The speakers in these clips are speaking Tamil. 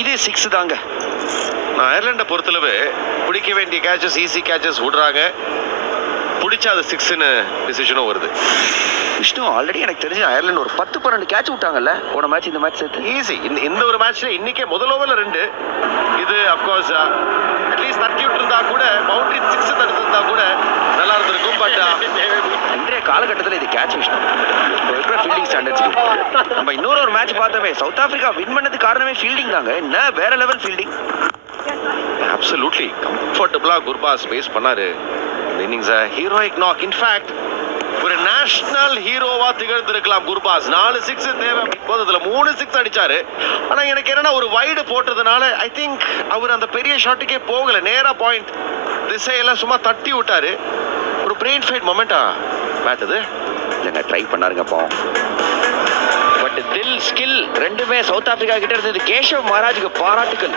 இது 6 தாங்க. அயர்லாண்டை பொறுத்தளவு பிடிக்க வேண்டிய கேச்சஸ் ஈஸி கேச்சஸ் விடுறாங்க. பிடிச்சா அது 6ன்னு டிசிஷனும் வருது. விஷ்ணு ஆல்ரெடி எனக்கு தெரிஞ்சு அயர்லாந்து ஒரு 10-12 கேட்ச் விட்டாங்கல்ல போன மேட்ச் இந்த மேட்ச் சேர்த்து. ஈஸி. இந்த ஒரு மேட்ச்ல இன்னைக்கே முதல் ஓவர்ல 2. இது அப்கோர்ஸ் அட்லீஸ்ட் தட்டி விட்டுருந்தா கூட பவுண்டரி 6 தடுத்திருந்தா கூட நல்லா இருந்திருக்கும். பட் இன்றைய காலகட்டத்தில் இது கேட்ச் விஷ்ணு. இருக்கிற ஃபீல்டிங் ஸ்டாண்டர்ட்ஸ் நம்ம இன்னொரு மேட்ச் பார்த்தோமே சவுத் ஆப்பிரிக்கா வின் பண்ணதுக்கு காரணமே ஃபீல்டிங் தாங்க. என்ன வேற லெவல் ஃபீல்டிங். அப்சல்யூட்லி கம்ஃபர்டபுளா குர்பாஸ் பேஸ் பண்ணாரு. Innings heroic knock. இன்ஃபேக்ட் ஒரு நேஷனல் ஹீரோவா திகழ்ந்திருக்கலாம் குர்பாஸ். 4 6 தேவை. அதுல 3 6 அடிச்சாரு. ஆனா எனக்கு என்னன்னா ஒரு வைடு போட்டதுனால ஐ திங்க் அவர் அந்த பெரிய ஷாட்டுக்கே போகல. நேரா பாயிண்ட் திசையெல்லாம் சும்மா தட்டி விட்டாரு. ஒரு பிரெயின் ஃபைட் மொமெண்டா பேட் அது இல்லைங்க ட்ரை பண்ணாருங்க பாவம். பட் தில் ஸ்கில் ரெண்டுமே சவுத் ஆப்பிரிக்கா கிட்ட இருந்தது. கேஷவ் மகாராஜுக்கு பாராட்டுக்கள்.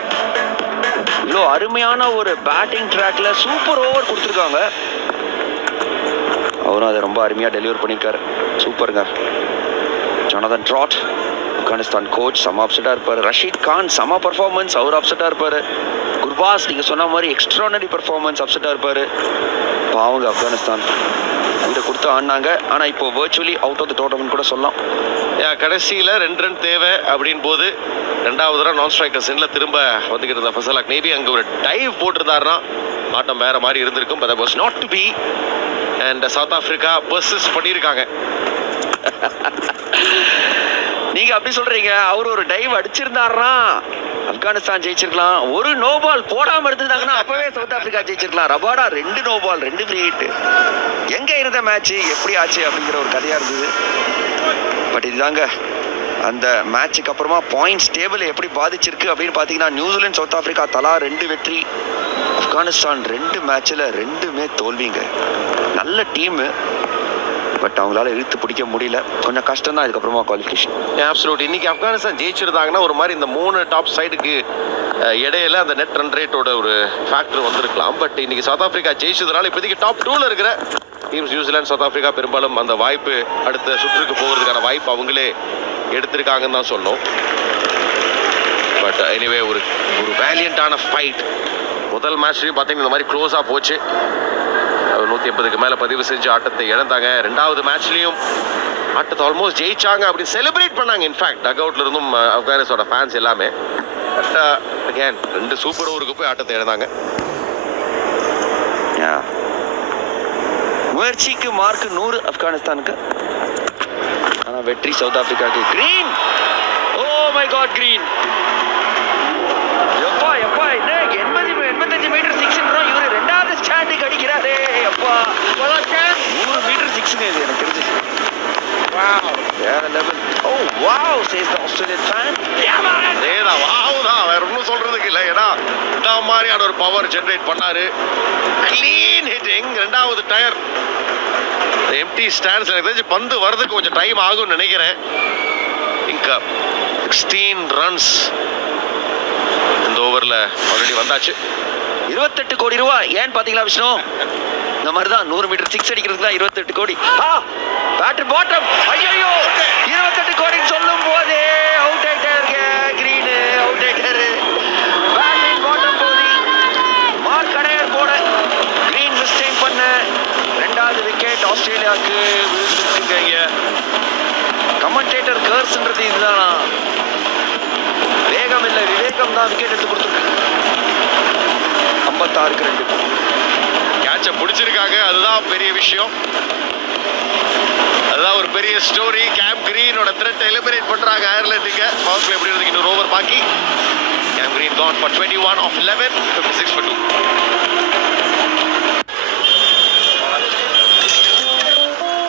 இவ்வளோ அருமையான ஒரு பேட்டிங் ட்ராக்ல சூப்பர் ஓவர் கொடுத்துருக்காங்க. அவரும் அதை ரொம்ப அருமையாக டெலிவர் பண்ணியிருக்காரு. சூப்பருங்க. ஜொனதன் ட்ராட் ஆப்கானிஸ்தான் கோச் செம அப்செட்டாக இருப்பார். ரஷீத் கான் செம பர்ஃபார்மன்ஸ், அவர் அப்செட்டாக இருப்பார். குர்பாஸ் நீங்கள் சொன்ன மாதிரி எக்ஸ்ட்ரானரி பர்ஃபார்மன்ஸ், அப்செட்டாக இருப்பார். பாவங்க ஆப்கானிஸ்தான் இதை கொடுத்து ஆடினாங்க. ஆனால் இப்போ virtually out of the tournament கூட சொல்லலாம். கடைசியில் 2 ரன் தேவை அப்படின் போது 2வது தடவை நான் ஸ்ட்ரைக்கர் சென்ல திரும்ப வந்துக்கிட்டு இருந்த ஃபசலாக் மேபி அங்கே ஒரு டைவ் போட்டிருந்தாருன்னா ஆட்டம் வேற மாதிரி இருந்திருக்கும். But that was not to be. And South Africa purchase பண்ணியிருக்காங்க. நீங்க அப்படி சொல்றீங்க. அவர் ஒரு டைவ் அடிச்சிருந்தாருன்னா ஆப்கானிஸ்தான் ஜெயிச்சிருக்கலாம். ஒரு நோ பால் போடாம இருந்திருந்தாங்கன்னா அப்பவே சவுத் ஆப்பிரிக்கா ஜெயிச்சிருக்கலாம். Rabada 2 no ball 2 free hit. எங்க இருந்த மேட்ச் எப்படி ஆச்சு அப்படிங்கிற ஒரு கதையா இருந்தது. பட் இதுதாங்க அந்த மேட்சுக்கு அப்புறமா பாயிண்ட்ஸ் டேபிள் எப்படி பாதிச்சிருக்கு அப்படின்னு பார்த்தீங்கன்னா நியூசிலாந்து சவுத் ஆப்பிரிக்கா தலா 2 வெற்றி. ஆப்கானிஸ்தான் 2 மேட்ச்ல 2மே தோல்விங்க. நல்ல டீமு. பட் அவங்களால இழுத்து பிடிக்க முடியல. கொஞ்சம் கஷ்டம் தான் இதுக்கப்புறமா குவாலிஃபிகேஷன். அப்சல்யூட். இன்னைக்கு ஆப்கானிஸ்தான் ஜெயிச்சிருந்தாங்கன்னா ஒரு மாதிரி இந்த 3 டாப் சைடுக்கு இடையில அந்த நெட் ரன் ரேட்டோட ஒரு ஃபேக்டர் வந்திருக்கலாம். பட் இன்னைக்கு சவுத் ஆப்பிரிக்கா ஜெயிச்சதுனால இப்போதைக்கு டாப் 2ல இருக்கிற டீம்ஸ் நியூசிலாந்து சவுத் ஆப்பிரிக்கா பெரும்பாலும் அந்த வாய்ப்பு அடுத்த சுற்றுக்கு போகிறதுக்கான வாய்ப்பு அவங்களே எடுத்திருக்காங்கன்னு தான் சொன்னோம். பட் எனிவே ஒரு வேலியண்டான ஃபைட். முதல் மேட்ச்லையும் பார்த்தீங்கன்னா இந்த மாதிரி க்ளோஸாக போச்சு. 180க்கு மேலே பதிவு செஞ்சு ஆட்டத்தை இழந்தாங்க. 2வது மேட்ச்லையும் ஆட்டத்தை ஆல்மோஸ்ட் ஜெயிச்சாங்க அப்படி செலிப்ரேட் பண்ணாங்க. இன்ஃபேக்ட் டக் அவுட்ல இருந்தும் ஆப்கானிஸ்தானோட ஃபேன்ஸ் எல்லாமே. பட் அகேன் 2 சூப்பர் ஓவருக்கு போய் ஆட்டத்தை இழந்தாங்க. முயற்சிக்கு மார்க் 100 ஆப்கானிஸ்தானுக்கு. ஆனா வெற்றி சவுத் ஆப்பிரிக்காக்கு. Green, oh my god Green. எப்பா எப்பா என்ன 85 மீட்டர் 6ன்றோம். இவரு 2வது ஸ்டாண்டுக்கு அடிக்கிறாரே. எப்பா 100 மீட்டர் 6ங்க இது எனக்கு தெரிஞ்சு. வாவ் வேற level. Oh wow chase the Australian fan. ஏடா வாவ் தான், வேற ஒன்றும் சொல்றதுக்கு இல்லை. ஏன்னா இந்த மாதிரியான ஒரு பவர் ஜென்ரேட் பண்ணாரு. Clean hitting. 2வது டயர் எம்டி ஸ்டாண்ட்ஸ். எனக்கு தெரிஞ்சு பந்து வரதுக்கு கொஞ்சம் டைம் ஆகும்னு நினைக்கிறேன். இங்க 16 ரன்ஸ் இந்த ஓவரில் ஆல்ரெடி வந்தாச்சு. 28 கோடி ரூபாய். ஏன்னு பாத்தீங்களா விஷ்ணு? இந்த மாதிரி தான் 100 மீட்டர் 6 அடிக்கிறதுக்கு தான் 28 கோடி. Batter bottom. ஐயோ 28 கோடின்னு சொல்லும் போதே அவுட் ஆயிட்டாருங்க. கிரீன் அவுட் ஆயிட்டாரு. பேட்டிங் பாட்டம் போதி மார்க் அடையார் போட கிரீன் மிஸ்டேக் பண்ண 2வது விக்கெட் ஆஸ்திரேலியாவுக்கு விழுந்துருக்குங்க. கமெண்டேட்டர் கர்ஸ்ன்றது இதுதானா? வேகம் இல்லை விவேகம் தான் விக்கெட் எடுத்து கொடுத்துருக்கு. 56க்கு 2. கேட்சை பிடிச்சிருக்காங்க. அதுதான் பெரிய விஷயம். அதுதான் ஒரு பெரிய ஸ்டோரி. கேம் கிரீனோட த்ரெட் எலிமினேட் பண்றாங்க அயர்லாந்துங்க. பவர் பிளே எப்படி இருக்கு? இன்னொரு ஓவர் பாக்கி. Game green gone for 21 of 11, 56 for 2.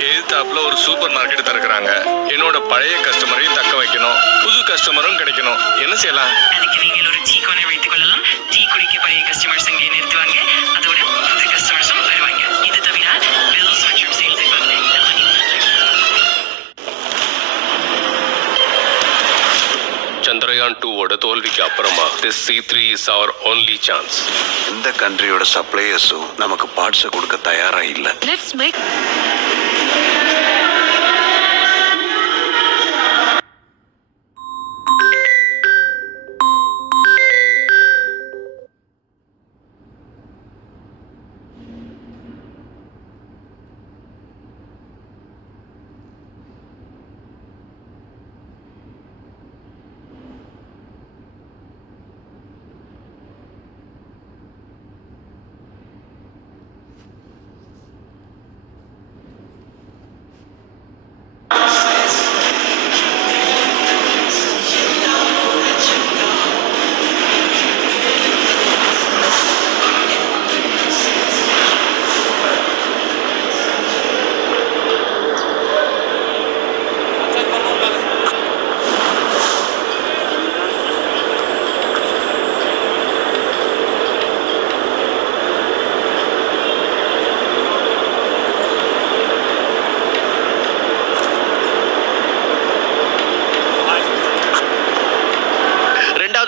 எதிர்த்தாப்புல ஒரு சூப்பர் மார்க்கெட் திறக்கிறாங்க. என்னோட பழைய கஸ்டமரையும் தக்க வைக்கணும், புது கஸ்டமரும் கிடைக்கணும். என்ன செய்யலாம்? அதுக்கு நீங்கள் ஒரு டீ கோனை வைத்துக் கொள்ளலாம். டீ குடிக்க பழைய கஸ்டமர்ஸ் அங்கே நிறுத்துவாங்க. அதோட புது கஸ்டமர்ஸும் வருவாங்க. இது தவிர பில்ஸ் மற்றும் சேல்ஸ் சந்திரயான் 2ஓட தோல்விக்கு அப்புறமா this C3 is our only chance. இந்த கண்ட்ரியோட சப்ளையர்ஸும் நமக்கு பார்ட்ஸை கொடுக்க தயாரா இல்லை. Let's make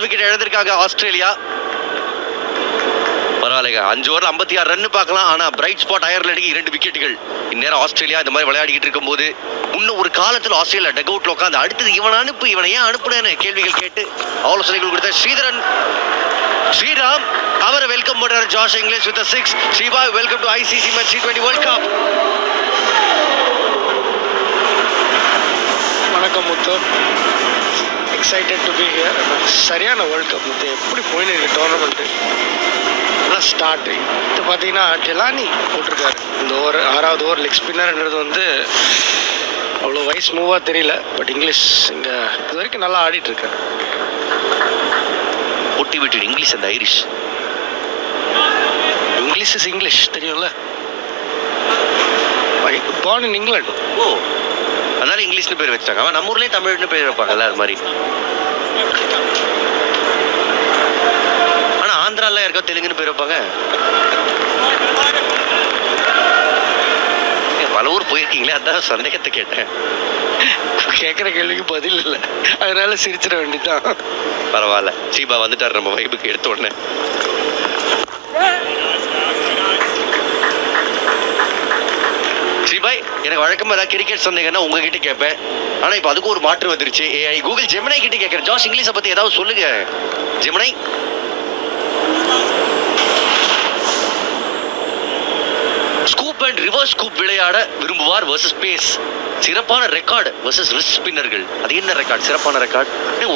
wicket இழந்திருக்காங்க Australia. பரவாயில்லைங்க, 5 ஓவரில் 56 ரன் பார்க்கலாம். ஆனால் பிரைட் ஸ்பாட் அயர்லாண்டுக்கு 2 விக்கெட்டுகள். இந்நேரம் ஆஸ்திரேலியா இந்த மாதிரி விளையாடிக்கிட்டு இருக்கும்போது இன்னும் ஒரு காலத்தில் ஆஸ்திரேலியா டக் அவுட்ல உட்காந்து அடுத்தது இவனை அனுப்பு, இவனை ஏன் அனுப்புனேன்னு கேள்விகள் கேட்டு ஆலோசனைகள் கொடுத்த ஸ்ரீராம் அவரை வெல்கம் பண்றாரு. Josh English with 6. ஸ்ரீபாய் welcome to ICC men's T20 world cup. வணக்கம் Muthu, excited to be here. சரியான வேர்ல்ட் கப் முத்து, எப்படி போயின்னு இருக்கு டோர்னமெண்ட்டு. நல்லா ஸ்டார்ட் இது பார்த்தீங்கன்னா டெலானி போட்டிருக்காரு இந்த ஓவர். 6வது ஓவர் லெக் ஸ்பின்னர்ன்றது வந்து அவ்வளோ வயசு மூவாக தெரியல. பட் இங்கிலீஷ் இங்கே இது வரைக்கும் நல்லா ஆடிட்டு இருக்காரு. ஒட்டி விட்டு இங்கிலீஷ் அந்த ஐரிஷ். இங்கிலீஷ் இஸ் இங்கிலீஷ் தெரியும்ல. born in England. ஓ, அதனால இங்கிலீஷ்னு பேர் வச்சாங்க. அவன் நம்ம ஊர்லேயே தமிழ்னு பேர் வைப்பாங்கல்ல, அது மாதிரி. ஆனால் ஆந்திராவில் இருக்கா தெலுங்குன்னு பேர் வைப்பாங்க. பல ஊர் போயிருக்கீங்களே, அதான் சந்தேகத்தை கேட்டேன். கேட்குற கேள்விக்கு பதில் இல்லை, அதனால சிரிச்சிட வேண்டியதான். பரவாயில்ல, சீபா வந்துட்டார் நம்ம வைபுக்கு எடுத்த உடனே. ஸ்ரீபாய், எனக்கு வழக்கமாக ஏதாவது கிரிக்கெட் சந்தேகம்னா உங்ககிட்ட கேட்பேன். ஆனால் இப்போ அதுக்கு ஒரு மாற்று வந்துருச்சு. ஏஐ கூகுள் ஜெமினை கிட்ட கேட்குறேன். ஜாஷ் இங்கிலீஷை பற்றி ஏதாவது சொல்லுங்க ஜெமினை. ஸ்கூப் அண்ட் ரிவர்ஸ் ஸ்கூப் விளையாட விரும்புவார் வர்சஸ் பேஸ். சிறப்பான ரெக்கார்டு வர்சஸ் ரிஸ்க் ஸ்பின்னர்கள். அது என்ன ரெக்கார்டு? சிறப்பான ரெக்கார்டு.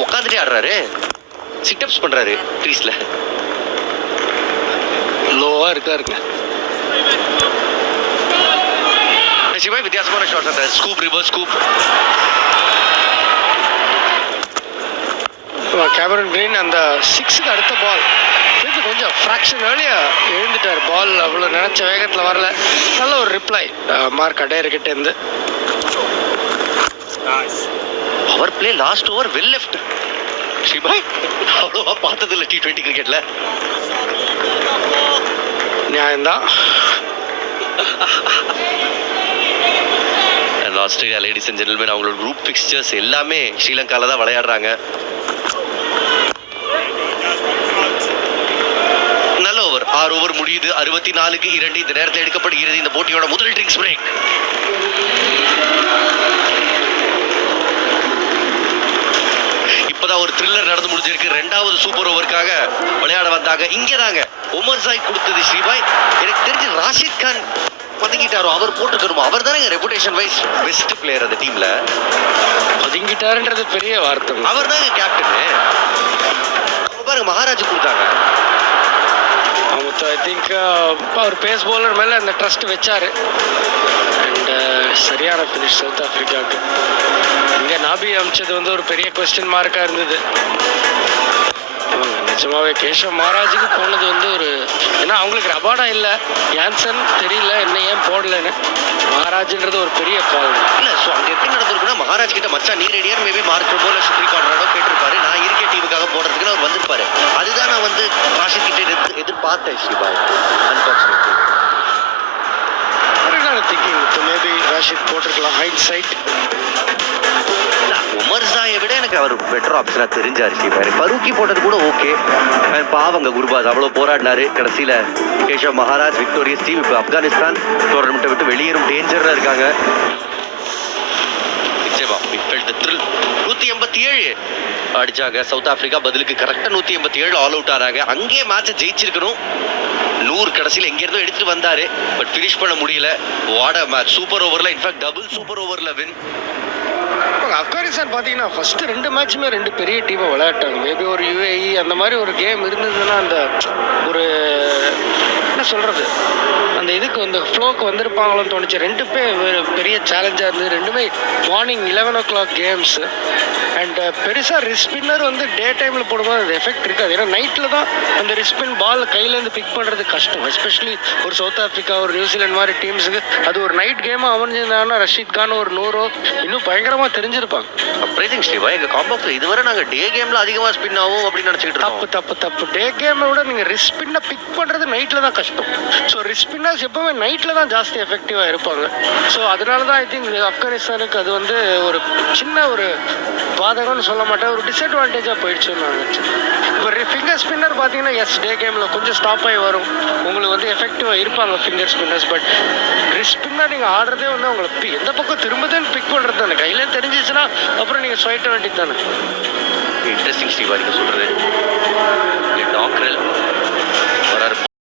உட்காந்துட்டே ஆடுறாரு, சிட்டப்ஸ் பண்றாரு கிரீஸ்ல. லோவா இருக்காருங்க. சிவாய் வித்தியாசமான ஷாட் அந்த scoop reverse scoop. Cameron Green அந்த 6க்கு அடுத்த பால் கொஞ்சம் ஃப்ராக்ஷன் ஏர்லியா எழுந்துட்டார். பால் அவ்வளோ நினைச்ச வேகத்தில் வரல. நல்ல ஒரு ரிப்ளை மார்க் அடையர்கிட்ட இருந்து. Power play last over well left. சிவாய் அவ்வளோவா பார்த்தது இல்லை T20 கிரிக்கெட்ல. நியாயம்தான். ஆஸ்திரேலியா லேடிஸ் அண்ட் ஜென்டில்மேன் அவங்களோட குரூப் பிக்சர்ஸ் எல்லாமே ஸ்ரீலங்கால தான் விளையாடுறாங்க. நல்ல ஓவர். 6 ஓவர் முடியுது. 64க்கு 2 இந்த நேரத்தில் எடுக்கப்படுகிறது இந்த போட்டியோட முதல் ட்ரிங்க்ஸ் பிரேக். இப்பதான் ஒரு த்ரில்லர் நடந்து முடிஞ்சிருக்கு. 2வது சூப்பர் ஓவருக்காக விளையாட வந்தாங்க. இங்கே தாங்க உமர் சாய் கொடுத்தது ஸ்ரீபாய். எனக்கு தெரிஞ்சு ராஷித் கான் பதுங்கிட்டாரோ, அவர் போட்டுக்கணுமோ. அவர் தானே ரெபுடேஷன் வைஸ் பெஸ்ட் பிளேயர் அந்த டீம்ல. பதுங்கிட்டாருன்றது பெரிய வார்த்தை. அவர் தாங்க கேப்டனு. பாருங்க மகாராஜ் கொடுத்தாங்க. ஐ திங்க் அவர் பேஸ் பவுலர் மேலே அந்த ட்ரஸ்ட் வச்சாரு. அண்ட் சரியான ஃபினிஷ் சவுத் ஆஃப்ரிக்காவுக்கு. இங்கே நாபி அமைச்சது வந்து ஒரு பெரிய கொஸ்டின் மார்க்காக இருந்தது. நிஜமாவே கேஷவ் மகாராஜுக்கு போனது வந்து ஒரு, ஏன்னா அவங்களுக்கு ரபாடா இல்லை, யான்சன் தெரியல என்ன ஏன் போடலன்னு. மகாராஜ்ன்றது ஒரு பெரிய கால் இல்லை. ஸோ அங்கே எப்படி நடந்திருக்குன்னா, மகாராஜ் கிட்ட மச்சான் நீ ரெடியார் மேபி மார்க் போல சுப்ரி கார்டரோ கேட்டிருப்பாரு. நான் இருக்கே டீமுக்காக போடுறதுக்கு அவர் வந்திருப்பாரு. அதுதான் நான் வந்து ராஷித் கிட்ட எதிர்பார்த்தேன் ஸ்ரீபாய். அன்பார்ச்சுனேட்லி திங்கிங் மேபி ராஷித் போட்டிருக்கலாம். ஹைட் சைட் உமர் சாயை விட எனக்கு அவர் பெட்டர் ஆப்ஷனாக தெரிஞ்சாரு ஸ்ரீபாய். ஃபரூக்கி போட்டது கூட ஓகே. பாவங்க குருபாஸ் அவ்வளோ போராடினாரு. கடைசியில் கேஷவ் மகாராஜ் விக்டோரியஸ் டீம் இப்போ ஆப்கானிஸ்தான் டோர்னமெண்ட்டை விட்டு வெளியேறும் டேஞ்சரில் இருக்காங்க. நிச்சயமா 187 அடிச்சாங்க சவுத் ஆப்பிரிக்கா. பதிலுக்கு கரெக்டாக 187 ஆல் அவுட் ஆறாங்க. அங்கேயே மேட்சை ஜெயிச்சிருக்கணும். 100 கடைசியில் எங்கேருந்தோ எடுத்துட்டு வந்தாரு, பட் ஃபினிஷ் பண்ண முடியல. What a match. சூப்பர் ஓவரில், இன்ஃபேக்ட் டபுள் சூப்பர் ஓவரில் வின். ஆப்கானிஸ்தான் பார்த்தீங்கன்னா ஃபர்ஸ்ட் 2 மேட்சுமே 2 பெரிய டீமை விளையாட்டாங்க. மேபி ஒரு UAE அந்த மாதிரி ஒரு கேம் இருந்ததுன்னா அந்த ஒரு என்ன சொல்கிறது, அந்த இதுக்கு அந்த ஃப்ளோக்கு வந்திருப்பாங்களோன்னு தோணுச்சு. 2 பெரிய சேலஞ்சாக இருந்தது. 2மே மார்னிங் 11 o'clock கேம்ஸு. அண்ட் பெருசாக ஸ்பின்னர் வந்து டே டைமில் போடும்போது அந்த எஃபெக்ட் இருக்காது. ஏன்னா நைட்டில் தான் அந்த ரிஸ்பின் பால் கையிலேருந்து பிக் பண்ணுறது கஷ்டம். எஸ்பெஷலி ஒரு சவுத் ஆஃப்ரிக்கா, ஒரு நியூசிலாந்து மாதிரி டீம்ஸுக்கு அது ஒரு நைட் கேமாக அமைஞ்சிருந்தாங்கன்னா ரஷீத் கான் ஒரு 100 இன்னும் பயங்கரமாக தெரிஞ்சிருப்பாங்க. அப்ரைசிங் ஸ்ரீவா, எங்கள் காம்பவுண்ட் இதுவரை நாங்கள் டே கேமில் அதிகமாக ஸ்பின் ஆகும் அப்படின்னு நினச்சிக்கிட்டு இருக்கோம். தப்பு. டே கேமை விட நீங்கள் ரிஸ்பின்னை பிக் பண்ணுறது நைட்டில் தான் கஷ்டம். ஸோ ரிஸ்பின்னர்ஸ் எப்போவுமே நைட்டில் தான் ஜாஸ்தி எஃபெக்டிவாக இருப்பாங்க. ஸோ அதனால தான் ஐ திங்க் ஆப்கானிஸ்தானுக்கு அது வந்து ஒரு சின்ன ஒரு பாதகம்னு சொல்ல மாட்டேன், ஒரு டிஸ்அட்வான்டேஜாக போயிடுச்சுன்னு நான் நினச்சேன். ஸ்பின்னர் பார்த்தீங்கன்னா எஸ் டே கேமில் கொஞ்சம் ஸ்டாப் ஆகி வரும், உங்களுக்கு வந்து எஃபெக்டிவாக இருப்பாங்க finger spinners. But wrist spinner நீங்கள் ஆடுறதே வந்து அவங்களை எந்த பக்கம் திரும்பதான் பிக் பண்ணுறது தானே, கையிலே தெரிஞ்சிச்சுன்னா அப்புறம் நீங்கள் ஸ்வைட்ட வேண்டியது தானே. இன்ட்ரெஸ்டிங் ஸ்டீவா நீங்க சொல்றது. டாக்ரல்